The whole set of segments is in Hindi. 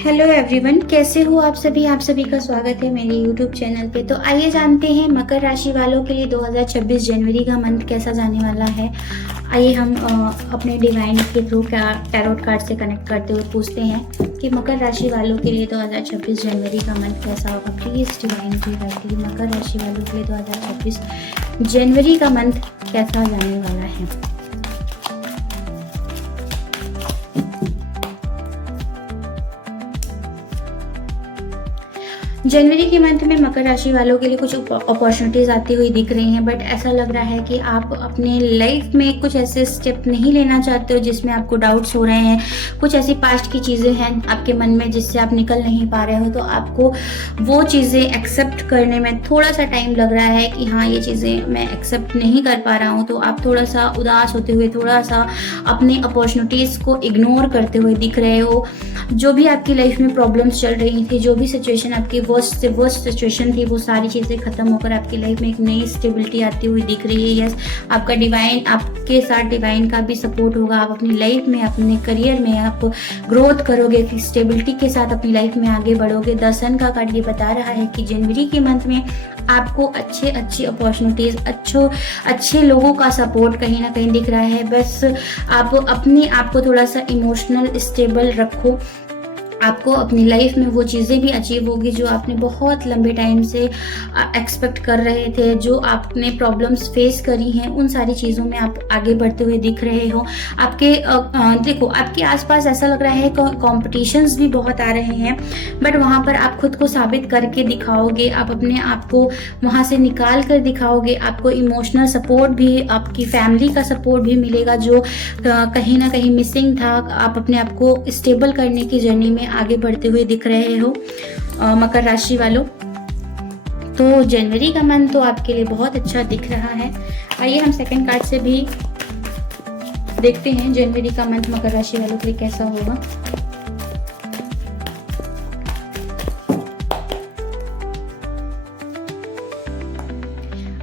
हेलो एवरीवन, कैसे हो आप सभी का स्वागत है मेरे यूट्यूब चैनल पे। तो आइए जानते हैं मकर राशि वालों के लिए 2026 जनवरी का मंथ कैसा जाने वाला है। आइए हम अपने डिवाइन के थ्रू टैरोट कार्ड से कनेक्ट करते हुए पूछते हैं कि मकर राशि वालों के लिए 2026 जनवरी का मंथ कैसा होगा। प्लीज़ डिवाइन की गाइड, मकर राशि वालों के लिए 2026 जनवरी का मंथ कैसा जाने वाला है। जनवरी के मंथ में मकर राशि वालों के लिए कुछ अपॉर्चुनिटीज़ आती हुई दिख रही हैं, बट ऐसा लग रहा है कि आप अपने लाइफ में कुछ ऐसे स्टेप नहीं लेना चाहते हो जिसमें आपको डाउट्स हो रहे हैं। कुछ ऐसी पास्ट की चीज़ें हैं आपके मन में जिससे आप निकल नहीं पा रहे हो, तो आपको वो चीज़ें एक्सेप्ट करने में थोड़ा सा टाइम लग रहा है कि हाँ, ये चीज़ें मैं एक्सेप्ट नहीं कर पा रहा हूँ। तो आप थोड़ा सा उदास होते हुए, थोड़ा सा अपनी अपॉर्चुनिटीज़ को इग्नोर करते हुए दिख रहे हो। जो भी आपकी लाइफ में प्रॉब्लम्स चल रही थी, जो भी सिचुएशन आपकी वर्स्ट से वर्स्ट सिचुएशन थी, वो सारी चीज़ें खत्म होकर आपकी लाइफ में एक नई स्टेबिलिटी आती हुई दिख रही है। यस, आपका डिवाइन, आपके साथ डिवाइन का भी सपोर्ट होगा। आप अपनी लाइफ में, अपने करियर में आप ग्रोथ करोगे, स्टेबिलिटी के साथ अपनी लाइफ में आगे बढ़ोगे। द सन का कार्ड ये बता रहा है कि जनवरी के मंथ में आपको अच्छी अपॉर्चुनिटीज़, अच्छे लोगों का सपोर्ट कहीं ना कहीं दिख रहा है। बस आप अपने आप को थोड़ा सा इमोशनल स्टेबल रखो। आपको अपनी लाइफ में वो चीज़ें भी अचीव होगी जो आपने बहुत लंबे टाइम से एक्सपेक्ट कर रहे थे। जो आपने प्रॉब्लम्स फेस करी हैं, उन सारी चीज़ों में आप आगे बढ़ते हुए दिख रहे हो। आपके देखो, आपके आसपास ऐसा लग रहा है कॉम्पिटिशन्स भी बहुत आ रहे हैं, बट वहाँ पर आप खुद को साबित करके दिखाओगे। आप अपने आप को वहाँ से निकाल कर दिखाओगे। आपको इमोशनल सपोर्ट भी, आपकी फैमिली का सपोर्ट भी मिलेगा जो कहीं ना कहीं मिसिंग था। आप अपने आप को स्टेबल करने की जर्नी में आगे बढ़ते हुए दिख रहे हो मकर राशि वालों। तो जनवरी का मंथ तो आपके लिए बहुत अच्छा दिख रहा है। आइए हम सेकंड कार्ड से भी देखते हैं जनवरी का मंथ मकर राशि वालों के लिए कैसा होगा।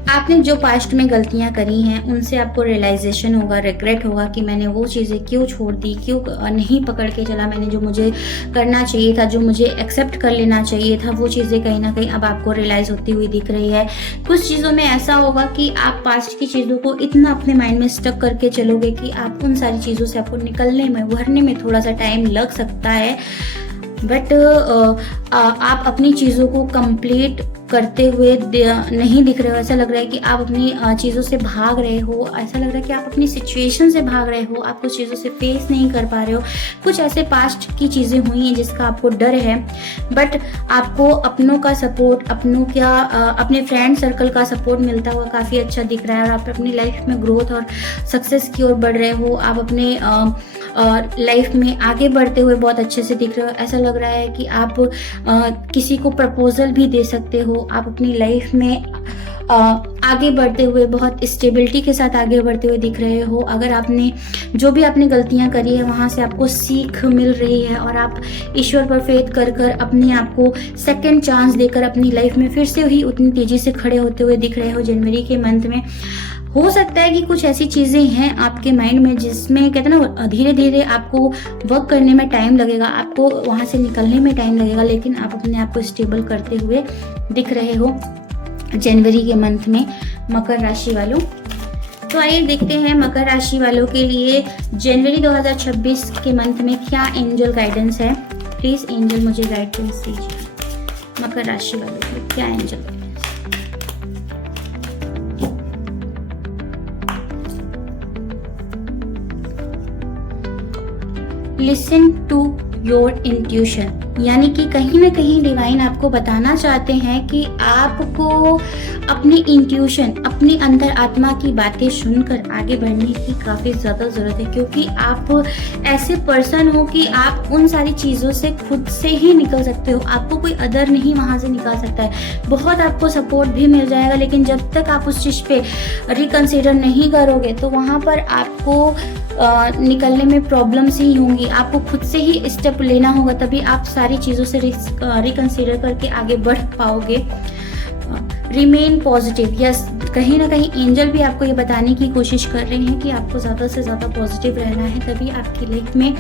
आपने जो पास्ट में गलतियां करी हैं, उनसे आपको रियलाइजेशन होगा, रिग्रेट होगा कि मैंने वो चीज़ें क्यों छोड़ दी, क्यों नहीं पकड़ के चला। मैंने जो मुझे करना चाहिए था, जो मुझे एक्सेप्ट कर लेना चाहिए था, वो चीज़ें कहीं ना कहीं अब आपको रियलाइज़ होती हुई दिख रही है। कुछ चीज़ों में ऐसा होगा कि आप पास्ट की चीज़ों को इतना अपने माइंड में स्टक करके चलोगे कि आप उन सारी चीज़ों से आपको निकलने में, उभरने में थोड़ा सा टाइम लग सकता है। बट आप अपनी चीज़ों को कंप्लीट करते हुए नहीं दिख रहे हो। ऐसा लग रहा है कि आप अपनी चीज़ों से भाग रहे हो। ऐसा लग रहा है कि आप अपनी सिचुएशन से भाग रहे हो। आप कुछ चीज़ों से फेस नहीं कर पा रहे हो। कुछ ऐसे पास्ट की चीज़ें हुई हैं जिसका आपको डर है, बट आपको अपनों का सपोर्ट, अपने फ्रेंड सर्कल का सपोर्ट मिलता हुआ काफ़ी अच्छा दिख रहा है। और आप अपनी लाइफ में ग्रोथ और सक्सेस की ओर बढ़ रहे हो। आप अपने लाइफ में आगे बढ़ते हुए बहुत अच्छे से दिख रहे हो। ऐसा लग रहा है कि आप किसी को प्रपोजल भी दे सकते हो। आप अपनी लाइफ में आगे बढ़ते हुए, बहुत स्टेबिलिटी के साथ आगे बढ़ते हुए दिख रहे हो। अगर आपने जो भी आपने गलतियां करी है, वहाँ से आपको सीख मिल रही है और आप ईश्वर पर फेथ कर अपने आप को सेकंड चांस देकर अपनी लाइफ में फिर से ही उतनी तेज़ी से खड़े होते हुए दिख रहे हो जनवरी के मंथ में। हो सकता है कि कुछ ऐसी चीज़ें हैं आपके माइंड में जिसमें कहते हैं ना, धीरे धीरे आपको वर्क करने में टाइम लगेगा, आपको वहाँ से निकलने में टाइम लगेगा, लेकिन आप अपने आप को स्टेबल करते हुए दिख रहे हो जनवरी के मंथ में मकर राशि वालों। तो आइए देखते हैं मकर राशि वालों के लिए जनवरी 2026 के मंथ में क्या एंजल गाइडेंस है। प्लीज़ एंजल मुझे गाइडेंस दीजिए। मकर राशि वालों के लिए क्या angel guidance. Listen to your intuition, यानी कि कहीं ना कहीं डिवाइन आपको बताना चाहते हैं कि आपको अपनी इंट्यूशन, अपनी अंतर आत्मा की बातें सुनकर आगे बढ़ने की काफ़ी ज़्यादा ज़रूरत है। क्योंकि आप ऐसे पर्सन हो कि आप उन सारी चीज़ों से खुद से ही निकल सकते हो। आपको कोई अदर नहीं वहाँ से निकाल सकता है। बहुत आपको सपोर्ट भी मिल जाएगा, लेकिन जब तक आप उस चीज़ पे रिकंसिडर नहीं करोगे तो वहाँ पर आपको निकलने में प्रॉब्लम्स ही होंगी। आपको खुद से ही स्टेप लेना होगा, तभी आप सारी चीज़ों से रिकंसिडर करके आगे बढ़ पाओगे। रिमेन पॉजिटिव, यस, कहीं ना कहीं एंजल भी आपको ये बताने की कोशिश कर रहे हैं कि आपको ज़्यादा से ज़्यादा पॉजिटिव रहना है, तभी आपकी लाइफ में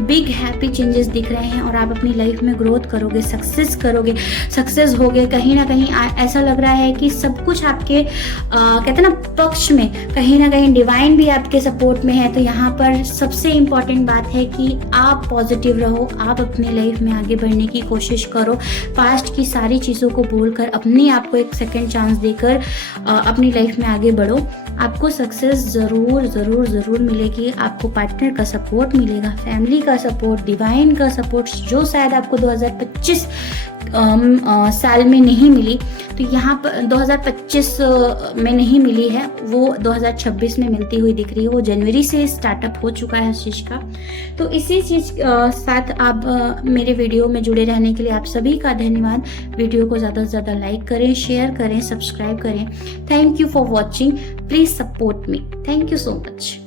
बिग हैप्पी चेंजेस दिख रहे हैं और आप अपनी लाइफ में ग्रोथ करोगे, सक्सेस होगे। कहीं ना कहीं ऐसा लग रहा है कि सब कुछ आपके कहते हैं ना पक्ष में, कहीं ना कहीं डिवाइन भी आपके सपोर्ट में है। तो यहाँ पर सबसे इम्पॉर्टेंट बात है कि आप पॉजिटिव रहो, आप अपनी लाइफ में आगे बढ़ने की कोशिश करो, पास्ट की सारी चीज़ों को भूलकर अपने आप को एक सेकेंड चांस देकर अपनी लाइफ में आगे बढ़ो। आपको सक्सेस ज़रूर मिलेगी। आपको पार्टनर का सपोर्ट मिलेगा, फैमिली का सपोर्ट, डिवाइन का सपोर्ट, जो शायद आपको 2025 साल में नहीं मिली, तो यहाँ पर 2025 में नहीं मिली है, वो 2026 में मिलती हुई दिख रही है। वो जनवरी से स्टार्टअप हो चुका है इस चीज़ का। तो इसी चीज़ साथ आप मेरे वीडियो में जुड़े रहने के लिए आप सभी का धन्यवाद। वीडियो को ज़्यादा से ज़्यादा लाइक करें, शेयर करें, सब्सक्राइब करें। Thank you for watching. Please support me. Thank you so much.